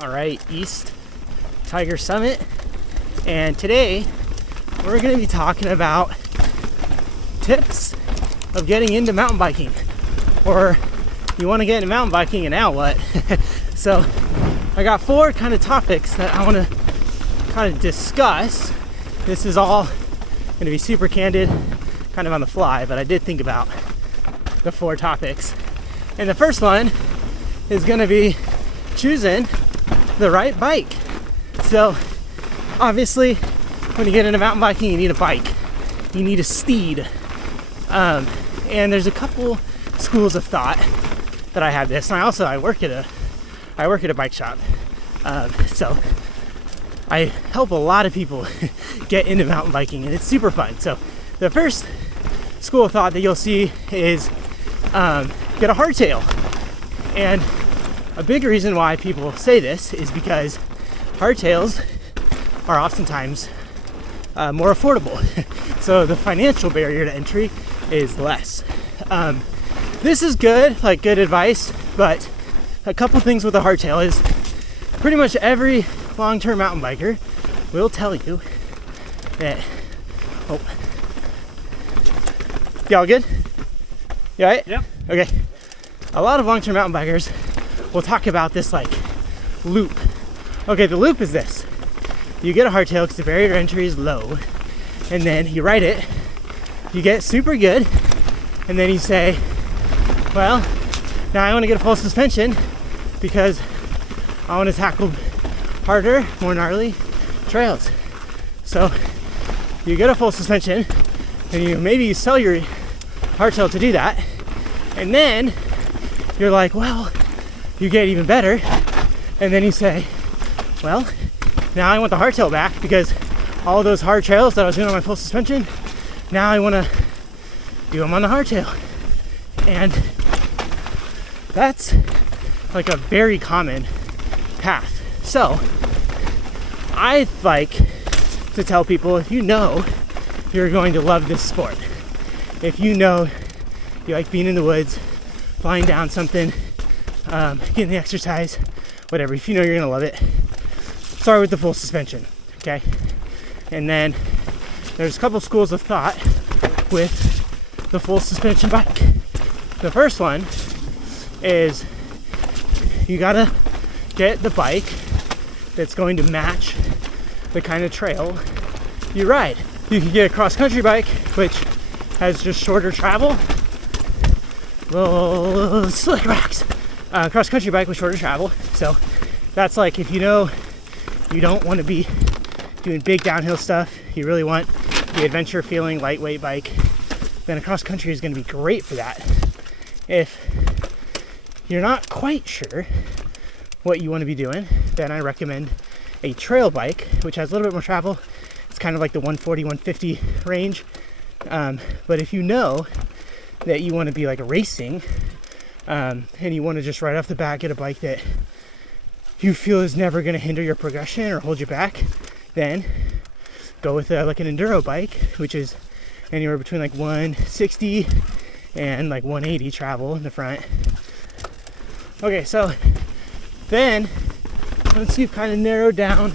All right, East Tiger Summit, and today we're going to be talking about tips of getting into mountain biking, or you want to get into mountain biking and now what? So I got 4 kind of topics that I want to kind of discuss. This is all going to be super candid, kind of on the fly, but I did think about the 4 topics. And the first one is going to be choosing the right bike. So obviously when you get into mountain biking, you need a bike, you need a Steed, and there's a couple schools of thought that I have this, and I work at a bike shop, so I help a lot of people get into mountain biking, and it's super fun. So the first school of thought that you'll see is get a hardtail. And a big reason why people say this is because hardtails are oftentimes more affordable. So the financial barrier to entry is less. This is good, like good advice, but a couple things with a hardtail is pretty much every long-term mountain biker will tell you that, y'all good? You all right? Yep. Okay. A lot of long-term mountain bikers will talk about this like loop. Okay, the loop is this. You get a hardtail because the barrier to entry is low, and then you ride it, you get super good, and then you say, well, now I want to get a full suspension because I want to tackle harder, more gnarly trails. So you get a full suspension, and maybe you sell your hardtail to do that, and then you're like, well, you get even better, and then you say, well, now I want the hardtail back because all those hard trails that I was doing on my full suspension, now I want to do them on the hardtail. And that's like a very common path. So I like to tell people, if you know you're going to love this sport, if you know you like being in the woods, flying down something, getting the exercise, whatever, if you know you're gonna love it, start with the full suspension, okay? And then there's a couple schools of thought with the full suspension bike. The first one is you gotta get the bike that's going to match the kind of trail you ride. You can get a cross-country bike, which has just shorter travel, little slick rocks. Cross-country bike with shorter travel. So that's like, if you know you don't want to be doing big downhill stuff, you really want the adventure feeling lightweight bike, then a cross-country is going to be great for that. If you're not quite sure what you want to be doing, then I recommend a trail bike, which has a little bit more travel. It's kind of like the 140, 150 range. But if you know that you want to be like racing, and you want to just right off the bat get a bike that you feel is never going to hinder your progression or hold you back, then go with like an enduro bike, which is anywhere between like 160 and like 180 travel in the front. Okay, so then once you've kind of narrowed down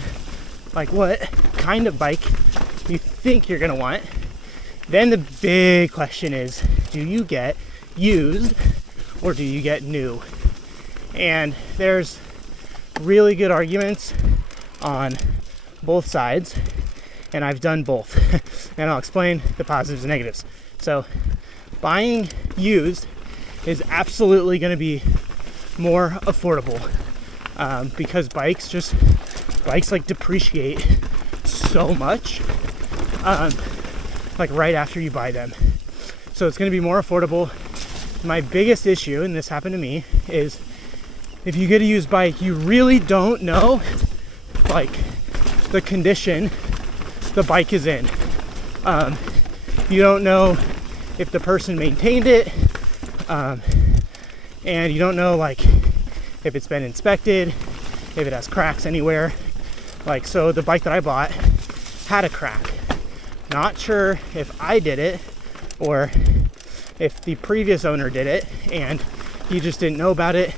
like what kind of bike you think you're going to want, then the big question is, do you get used or do you get new? And there's really good arguments on both sides, and I've done both. And I'll explain the positives and negatives. So buying used is absolutely going to be more affordable, because bikes like depreciate so much, like right after you buy them. So it's going to be more affordable. My biggest issue, and this happened to me, is if you get a used bike, you really don't know like the condition the bike is in. You don't know if the person maintained it, and you don't know like if it's been inspected, if it has cracks anywhere. Like, so the bike that I bought had a crack. Not sure if I did it or if the previous owner did it and he just didn't know about it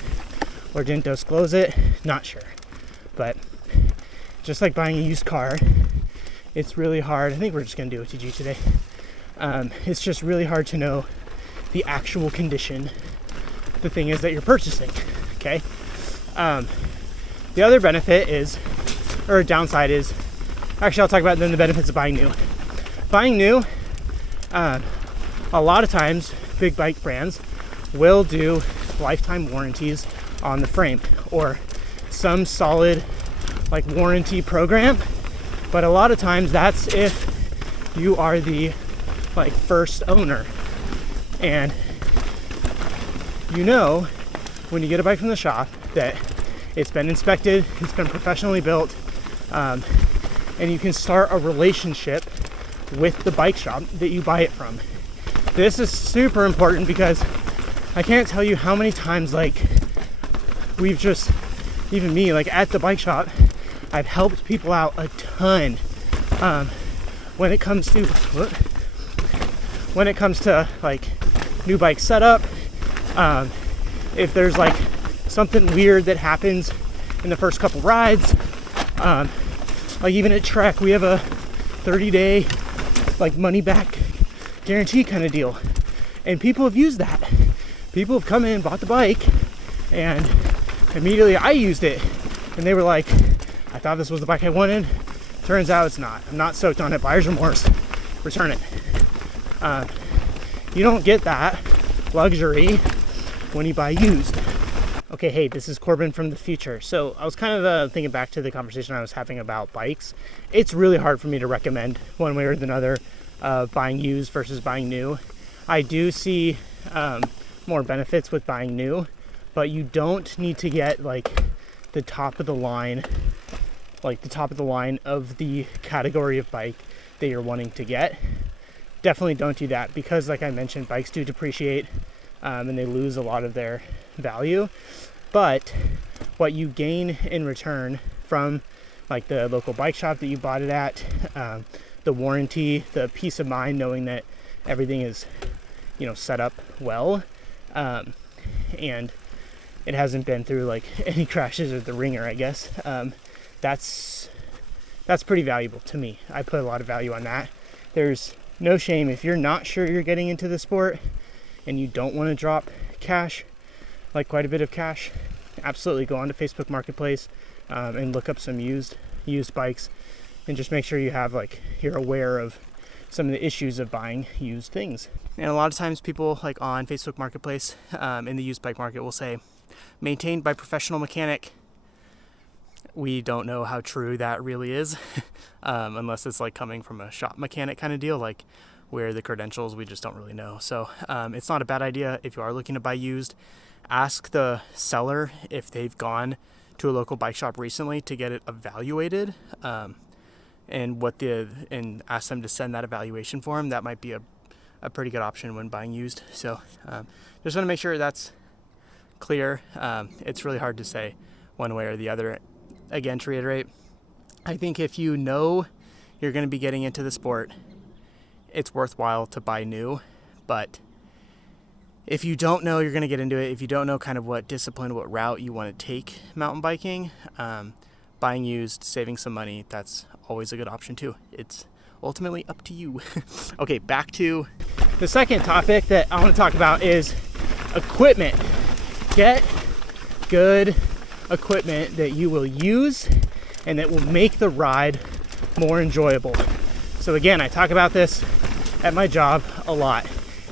or didn't disclose it. Not sure. But just like buying a used car, it's really hard. I think we're just gonna do OTG today. It's just really hard to know the actual condition the thing is that you're purchasing, okay? The other benefit is, or downside is, actually I'll talk about then the benefits of buying new. Buying new, a lot of times big bike brands will do lifetime warranties on the frame or some solid like warranty program, but a lot of times that's if you are the like first owner, and you know when you get a bike from the shop that it's been inspected, it's been professionally built, and you can start a relationship with the bike shop that you buy it from. This is super important because I can't tell you how many times like we've just, even me, like at the bike shop, I've helped people out a ton when it comes to like new bike setup. If there's like something weird that happens in the first couple rides, like even at Trek, we have a 30-day like money back guarantee kind of deal, and people have used that. People have come in, bought the bike, and immediately I used it, and they were like, I thought this was the bike I wanted. Turns out it's not. I'm not soaked on it. Buyer's remorse. Return it. You don't get that luxury when you buy used. Okay, hey, this is Corbin from the future. So I was kind of thinking back to the conversation I was having about bikes. It's really hard for me to recommend one way or another buying used versus buying new. I do see more benefits with buying new, but you don't need to get like the top of the line, like the top of the line of the category of bike that you're wanting to get. Definitely don't do that because, like I mentioned, bikes do depreciate and they lose a lot of their value. But what you gain in return from like the local bike shop that you bought it at, the warranty, the peace of mind knowing that everything is, you know, set up well, and it hasn't been through like any crashes or the ringer, I guess. That's pretty valuable to me. I put a lot of value on that. There's no shame if you're not sure you're getting into the sport and you don't want to drop cash, like quite a bit of cash. Absolutely go onto Facebook Marketplace and look up some used bikes, and just make sure you have you're aware of some of the issues of buying used things. And a lot of times people like on Facebook Marketplace in the used bike market will say maintained by professional mechanic. We don't know how true that really is unless it's like coming from a shop mechanic kind of deal, like where the credentials, we just don't really know. So it's not a bad idea if you are looking to buy used. Ask the seller if they've gone to a local bike shop recently to get it evaluated, and ask them to send that evaluation form. That might be a pretty good option when buying used. So just want to make sure that's clear. It's really hard to say one way or the other. Again, to reiterate, I think if you know you're going to be getting into the sport, it's worthwhile to buy new. But if you don't know you're going to get into it, if you don't know kind of what discipline, what route you want to take mountain biking, buying used, saving some money, that's always a good option too. It's ultimately up to you. Okay, back to the second topic that I want to talk about is equipment. Get good equipment that you will use and that will make the ride more enjoyable. So again, I talk about this at my job a lot,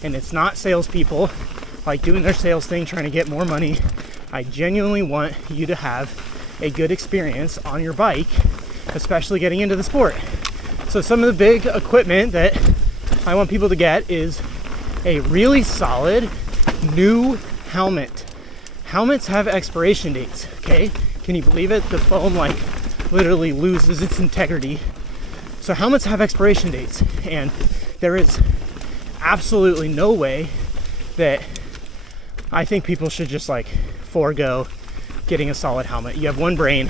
and it's not salespeople like doing their sales thing trying to get more money. I genuinely want you to have a good experience on your bike, especially getting into the sport. So some of the big equipment that I want people to get is a really solid new helmet. Helmets have expiration dates, okay? Can you believe it? The foam literally loses its integrity. So helmets have expiration dates, and there is absolutely no way that I think people should just forego getting a solid helmet. You have one brain.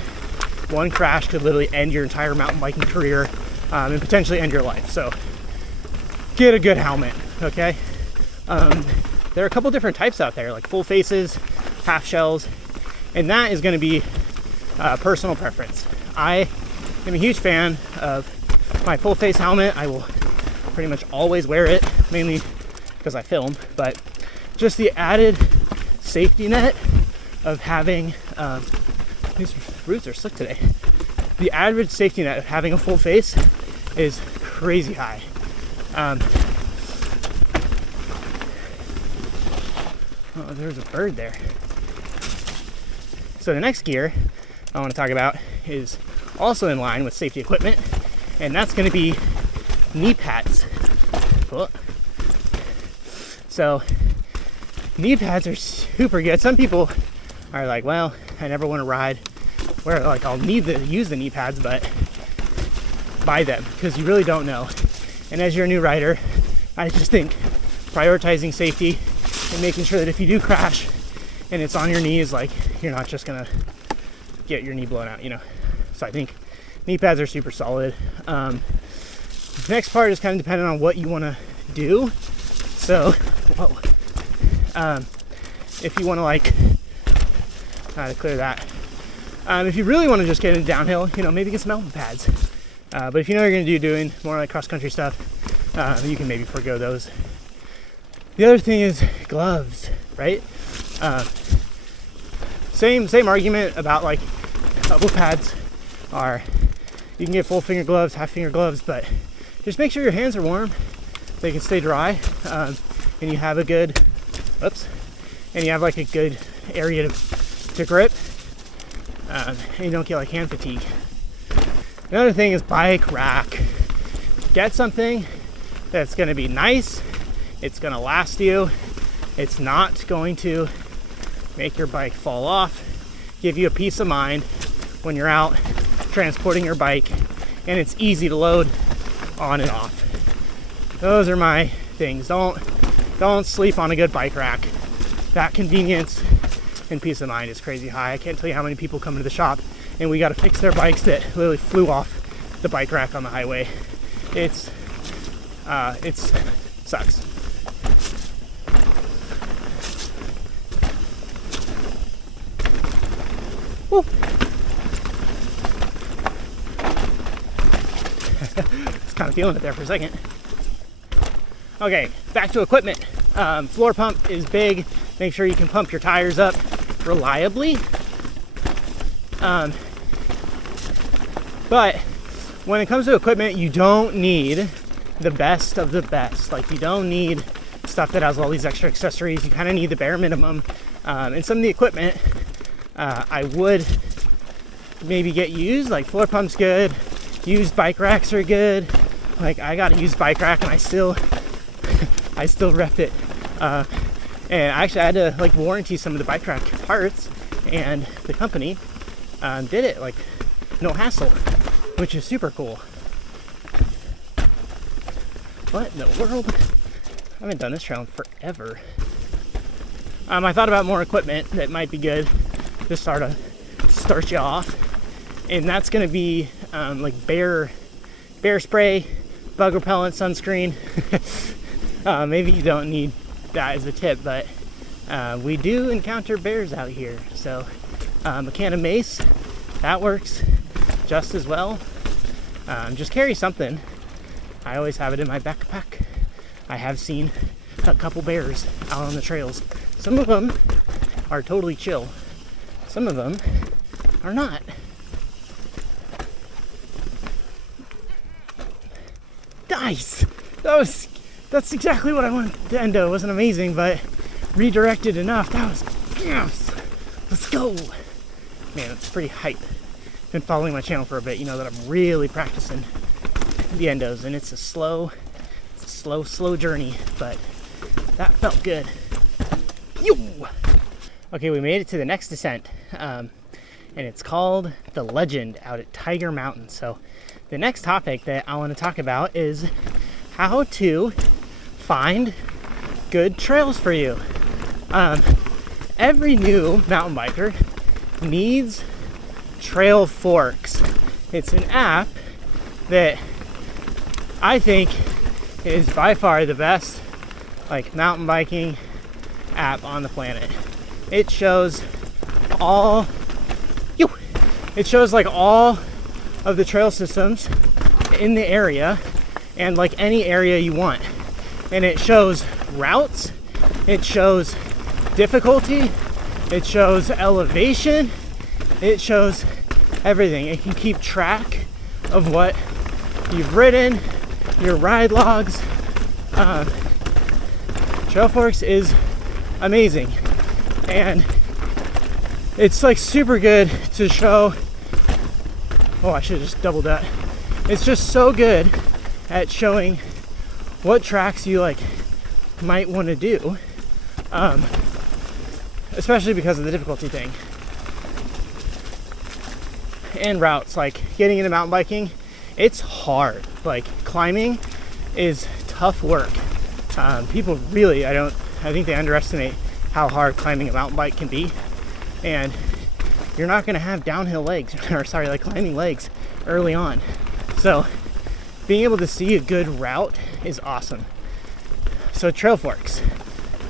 One crash could literally end your entire mountain biking career and potentially end your life. So get a good helmet, okay? There are a couple different types out there, like full faces, half shells, and that is going to be personal preference. I am a huge fan of my full face helmet. I will pretty much always wear it, mainly because I film, but just the added safety net of having, these roots are slick today. The average safety net of having a full face is crazy high. Oh, there's a bird there. So the next gear I want to talk about is also in line with safety equipment, and that's going to be knee pads. Oh. So knee pads are super good. Some people are like, well, I never want to ride where like I'll need to use the knee pads, but buy them because you really don't know. And as you're a new rider, I just think prioritizing safety and making sure that if you do crash and it's on your knees, like you're not just gonna get your knee blown out, you know. So I think knee pads are super solid. The next part is kind of dependent on what you want to do. So, whoa. If you want to like, to clear that. If you really want to just get into downhill, you know, maybe get some elbow pads. But if you know you're going to be doing more like cross-country stuff, you can maybe forego those. The other thing is gloves, right? Same argument about like elbow pads are, you can get full finger gloves, half finger gloves, but just make sure your hands are warm, they can stay dry, and you have a good, and you have like a good area to grip, and you don't get like hand fatigue. Another thing is bike rack. Get something that's going to be nice, it's going to last you, it's not going to make your bike fall off, give you a peace of mind when you're out transporting your bike, and it's easy to load on and off. Those are my things. Don't sleep on a good bike rack. That convenience and peace of mind is crazy high. I can't tell you how many people come into the shop and we got to fix their bikes that literally flew off the bike rack on the highway. It sucks. Woo. Just kind of feeling it there for a second. Okay, back to equipment. Floor pump is big. Make sure you can pump your tires up reliably. But when it comes to equipment, you don't need the best of the best. Like, you don't need stuff that has all these extra accessories. You kind of need the bare minimum. And some of the equipment I would maybe get used, like floor pump's good, used bike racks are good. Like, I got a used bike rack and I still rep it. And actually I had to like warranty some of the bike rack parts, and the company did it like no hassle, which is super cool. What in the world? I haven't done this trail in forever. I thought about more equipment that might be good to start you off, and that's going to be like bear spray, bug repellent, sunscreen. Maybe you don't need that as a tip, but we do encounter bears out here, so a can of mace, that works just as well. Just carry something. I always have it in my backpack. I have seen a couple bears out on the trails. Some of them are totally chill. Some of them are not. Nice! That's exactly what I wanted to endo. It wasn't amazing, but redirected enough. That was, yes! Let's go! Man, it's pretty hype. Been following my channel for a bit, you know that I'm really practicing the endos, and it's a slow journey, but that felt good. Yo! Okay, we made it to the next descent, and it's called The Legend out at Tiger Mountain. So the next topic that I want to talk about is how to find good trails for you. Every new mountain biker needs Trail Forks. It's an app that I think is by far the best like mountain biking app on the planet. It shows all it shows like all of the trail systems in the area and like any area you want. And it shows routes, it shows difficulty, it shows elevation, it shows everything. It can keep track of what you've ridden, your ride logs. Trailforks is amazing, and it's like super good to show. Oh, I should have just doubled that. It's just so good at showing what tracks you like might want to do, especially because of the difficulty thing. And routes, like getting into mountain biking, it's hard. Like climbing is tough work. People really, I think they underestimate how hard climbing a mountain bike can be. And you're not gonna have downhill legs, or sorry, like climbing legs early on. So being able to see a good route is awesome. So Trailforks,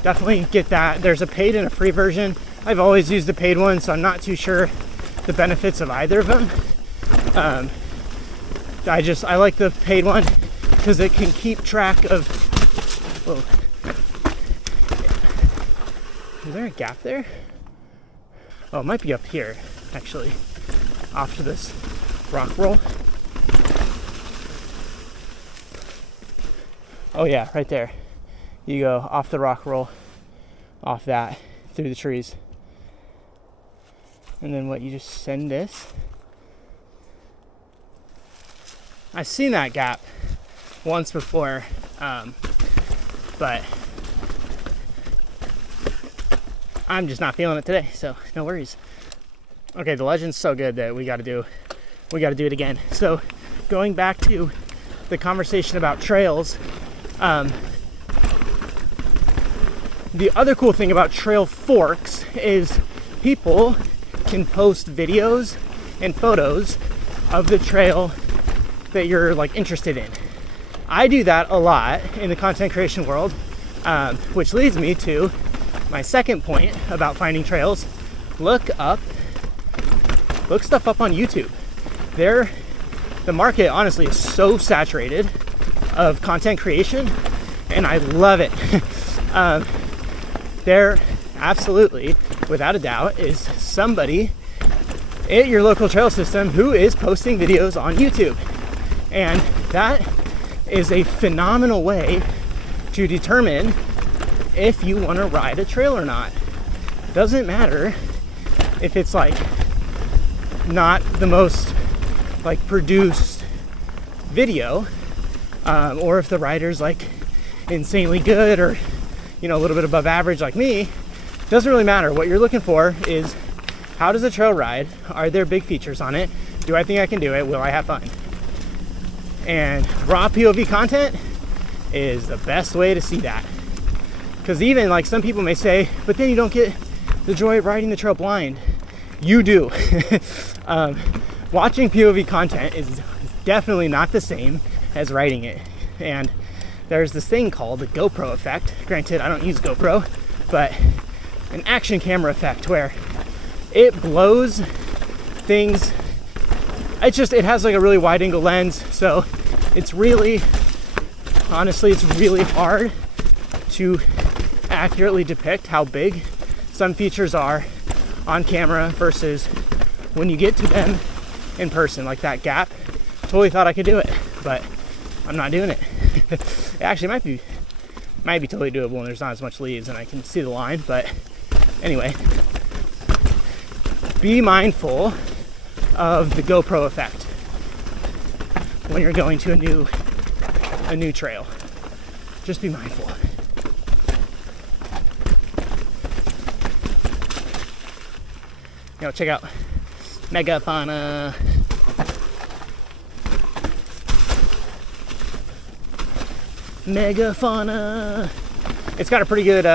definitely get that. There's a paid and a free version. I've always used the paid one, so I'm not too sure the benefits of either of them. I like the paid one because it can keep track of. Whoa. Is there a gap there? Oh, it might be up here, actually, off to this rock roll. Oh yeah, right there. You go off the rock roll, off that, through the trees. And then what, you just send this. I've seen that gap once before, but I'm just not feeling it today, so no worries. Okay, the legend's so good that we gotta do it again. So going back to the conversation about trails, the other cool thing about Trailforks is people can post videos and photos of the trail that you're like interested in. I do that a lot in the content creation world, which leads me to my second point about finding trails. Look stuff up on YouTube. The market honestly is so saturated of content creation, and I love it. There absolutely, without a doubt, is somebody at your local trail system who is posting videos on YouTube. And that is a phenomenal way to determine if you want to ride a trail or not. Doesn't matter if it's like not the most like produced video, or if the rider's like insanely good or a little bit above average like me. Doesn't really matter. What you're looking for is, how does a trail ride? Are there big features on it? Do I think I can do it? Will I have fun? And raw POV content is the best way to see that. Because even like some people may say, but then you don't get the joy of riding the trail blind. You do. Watching POV content is definitely not the same as riding it. And there's this thing called the GoPro effect. Granted, I don't use GoPro, but an action camera effect where it blows things. It has like a really wide angle lens, so it's really hard to accurately depict how big some features are on camera versus when you get to them in person. Like that gap, totally thought I could do it, but I'm not doing it. It actually might be totally doable when there's not as much leaves and I can see the line. But anyway, be mindful of the GoPro effect when you're going to a new trail. Just be mindful. Check out Megafauna. Megafauna. It's got a pretty good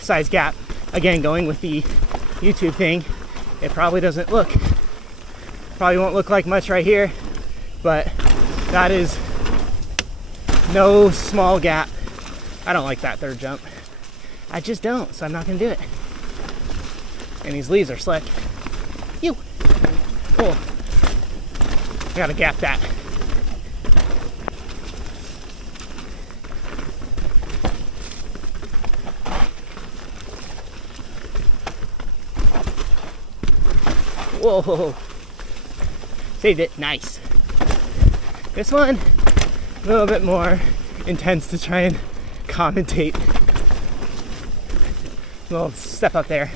size gap. Again, going with the YouTube thing, it probably won't look like much right here, but that is no small gap. I don't like that third jump. I just don't, so I'm not gonna do it. And these leaves are slick. Oh, I gotta gap that. Whoa, saved it, nice. This one, a little bit more intense to try and commentate. A little step up there.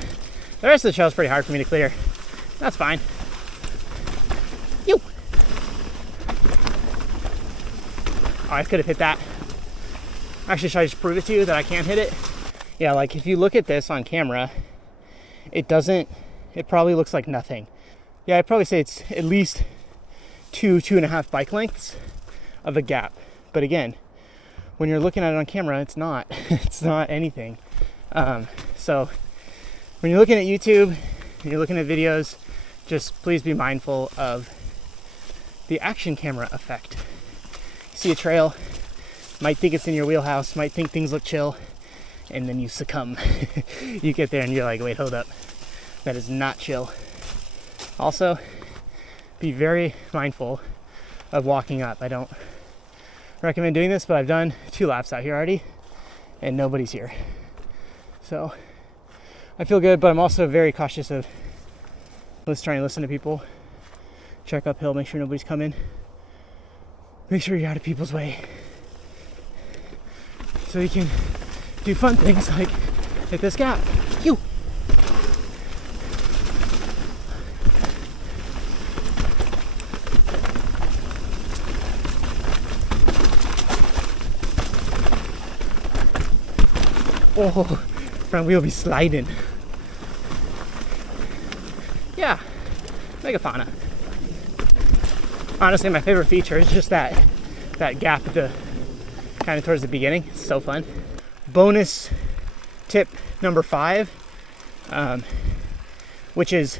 The rest of the trail is pretty hard for me to clear. That's fine. Yo! Oh, I could have hit that. Actually, should I just prove it to you that I can't hit it? Yeah, like if you look at this on camera, it probably looks like nothing. Yeah, I'd probably say it's at least 2.5 bike lengths of a gap. But again, when you're looking at it on camera, it's not. It's not anything. So when you're looking at YouTube and you're looking at videos, just please be mindful of the action camera effect. You see a trail, might think it's in your wheelhouse, might think things look chill, and then you succumb. You get there and you're like, wait, hold up. That is not chill. Also, be very mindful of walking up. I don't recommend doing this, but I've done 2 laps out here already and nobody's here. So I feel good, but I'm also very cautious of trying to listen to people. Check uphill, make sure nobody's coming. Make sure you're out of people's way. So you can do fun things like hit this gap. Phew. Oh, front wheel be sliding. Yeah, megafauna. Honestly, my favorite feature is just that gap at the kind of towards the beginning. It's so fun. Bonus tip number 5, which is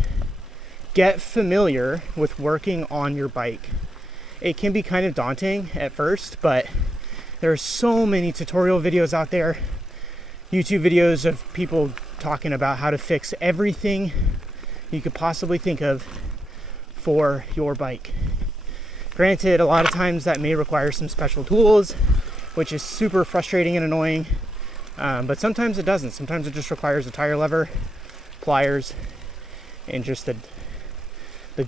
get familiar with working on your bike. It can be kind of daunting at first, but there are so many tutorial videos out there, YouTube videos of people talking about how to fix everything you could possibly think of for your bike. Granted, a lot of times that may require some special tools, which is super frustrating and annoying, but sometimes it doesn't. Sometimes it just requires a tire lever, pliers, and just the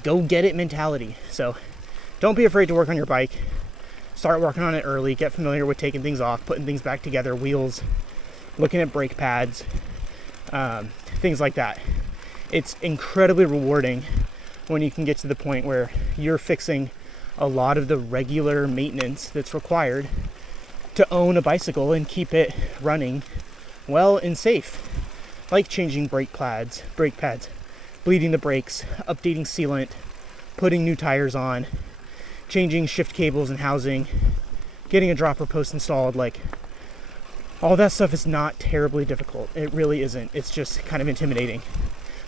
go get it mentality. So don't be afraid to work on your bike. Start working on it early. Get familiar with taking things off, putting things back together, wheels, looking at brake pads, things like that. It's incredibly rewarding when you can get to the point where you're fixing a lot of the regular maintenance that's required to own a bicycle and keep it running well and safe. Like changing brake pads, bleeding the brakes, updating sealant, putting new tires on, changing shift cables and housing, getting a dropper post installed. Like, all that stuff is not terribly difficult. It really isn't. It's just kind of intimidating.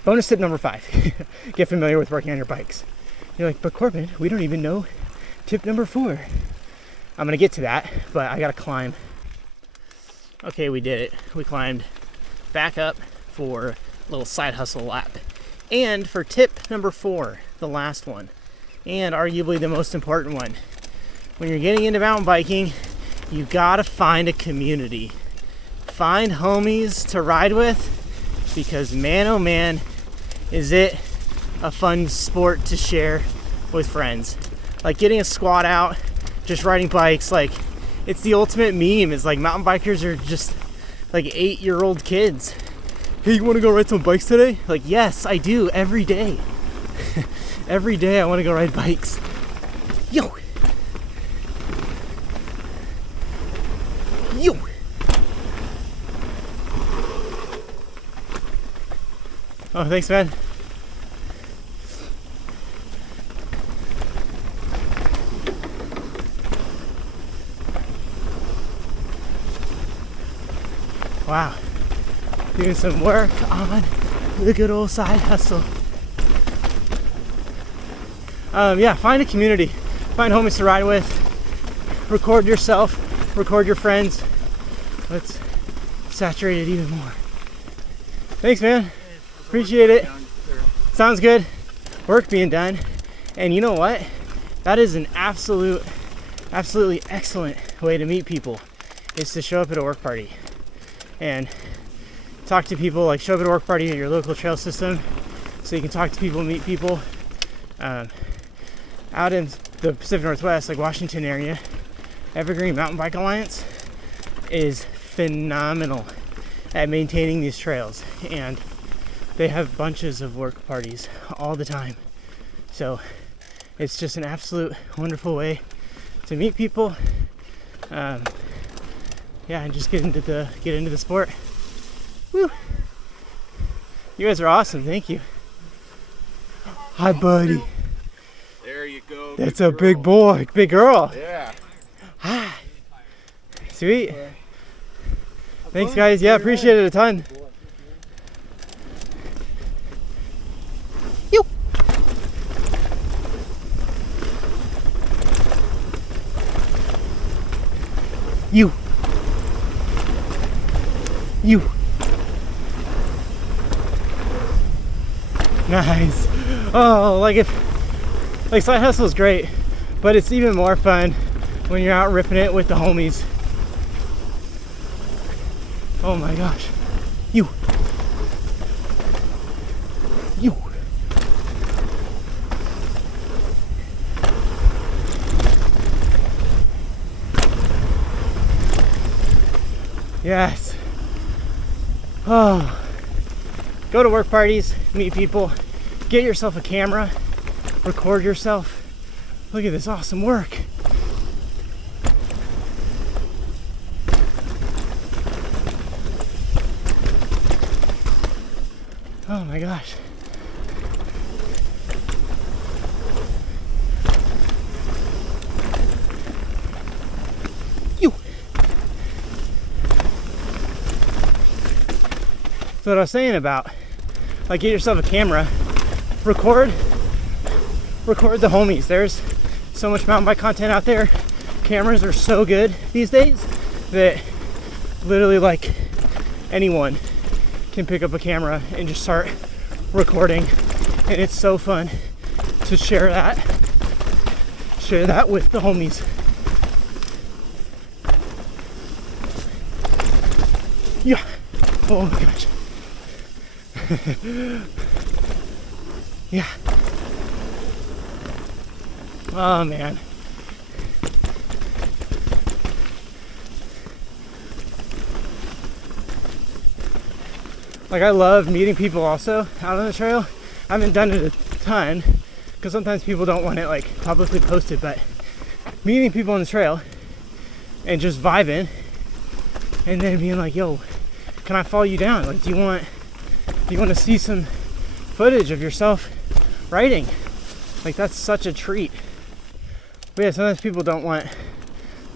Bonus tip number 5, get familiar with working on your bikes. You're like, but Corbin, we don't even know tip number 4. I'm gonna get to that, but I gotta climb. Okay, we did it. We climbed back up for a little side hustle lap. And for tip number 4, the last one, and arguably the most important one, when you're getting into mountain biking, you gotta find a community. Find homies to ride with, because man, oh man, is it a fun sport to share with friends. Like getting a squad out, just riding bikes, like it's the ultimate meme. It's like mountain bikers are just like 8-year-old kids. Hey, you wanna go ride some bikes today? Like, yes, I do, every day. Every day I wanna go ride bikes. Yo! Yo! Oh, thanks, man. Wow. Doing some work on the good old side hustle. Yeah, find a community. Find homies to ride with. Record yourself. Record your friends. Let's saturate it even more. Thanks, man. Appreciate it. Sounds good. Work being done. And you know what? That is an absolutely excellent way to meet people, is to show up at a work party and talk to people. Like, show up at a work party at your local trail system so you can talk to people, meet people. Out in the Pacific Northwest, like Washington area, Evergreen Mountain Bike Alliance is phenomenal at maintaining these trails, and they have bunches of work parties all the time. So it's just an absolute wonderful way to meet people, and just get into the sport. Woo! You guys are awesome. Thank you. Hi, buddy. There you go. That's a big boy, big girl. Yeah. Hi. Sweet. Thanks, guys. Yeah, appreciate it a ton. You. You. You. Nice. Oh, like side hustle is great, but it's even more fun when you're out ripping it with the homies. Oh my gosh. You. Yes. Oh. Go to work parties, meet people, get yourself a camera, record yourself. Look at this awesome work. Oh my gosh. You. So what I was saying about, like, get yourself a camera, record the homies. There's so much mountain bike content out there. Cameras are so good these days that literally, like, anyone can pick up a camera and just start recording, and it's so fun to share that with the homies. Yeah. Oh my gosh. Yeah. Oh man. Like, I love meeting people also out on the trail. I haven't done it a ton because sometimes people don't want it, like, publicly posted, but meeting people on the trail and just vibing and then being like, yo, can I follow you down? Like, do you want to see some footage of yourself riding? Like, that's such a treat. But yeah, sometimes people don't want,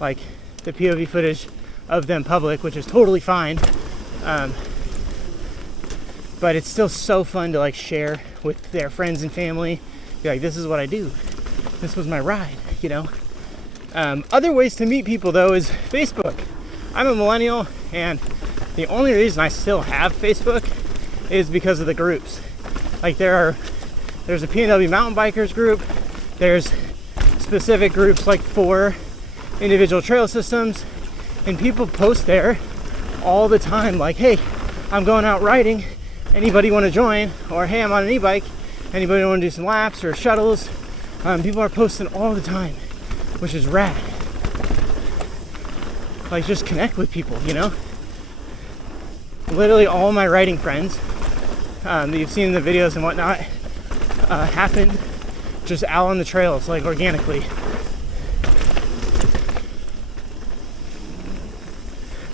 like, the POV footage of them public, which is totally fine. But it's still so fun to, like, share with their friends and family. Be like, this is what I do. This was my ride, you know? Other ways to meet people, though, is Facebook. I'm a millennial, and the only reason I still have Facebook is because of the groups. Like, there's a PNW mountain bikers group. There's specific groups, like, for individual trail systems. And people post there all the time, like, hey, I'm going out riding. Anybody want to join? Or, hey, I'm on an e-bike. Anybody want to do some laps or shuttles? People are posting all the time, which is rad. Like, just connect with people, you know? Literally all my riding friends that you've seen in the videos and whatnot happened just out on the trails, like, organically.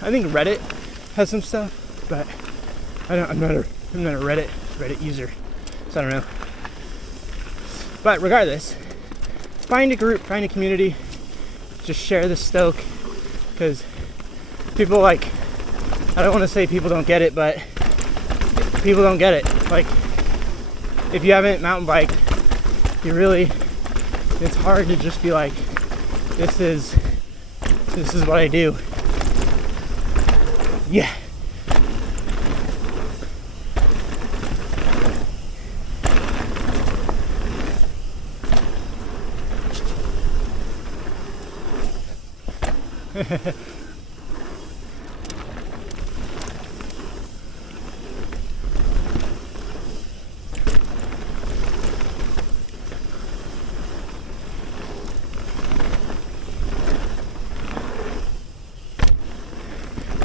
I think Reddit has some stuff, but I'm not a Reddit user, so I don't know. But regardless, find a group, find a community, just share the stoke, because people, like, I don't want to say people don't get it, but people don't get it. Like, if you haven't mountain biked, it's hard to just be like, this is what I do. Yeah.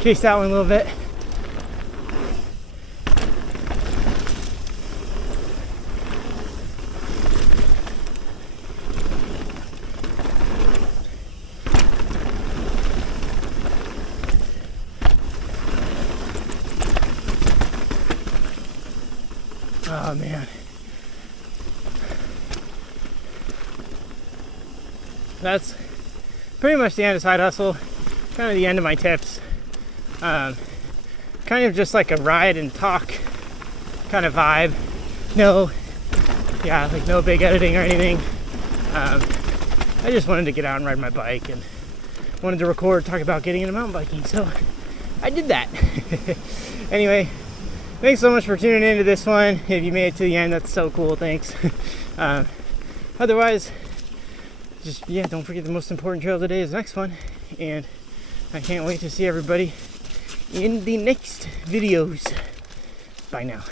Chase that one a little bit. Oh man. That's pretty much the end of Side Hustle. Kind of the end of my tips. Kind of just like a ride and talk kind of vibe. No big editing or anything. I just wanted to get out and ride my bike and wanted to record, talk about getting into mountain biking. So I did that. Anyway, thanks so much for tuning into this one. If you made it to the end, that's so cool. Thanks. Otherwise, just, don't forget the most important trail of the day is the next one. And I can't wait to see everybody in the next videos. Bye now.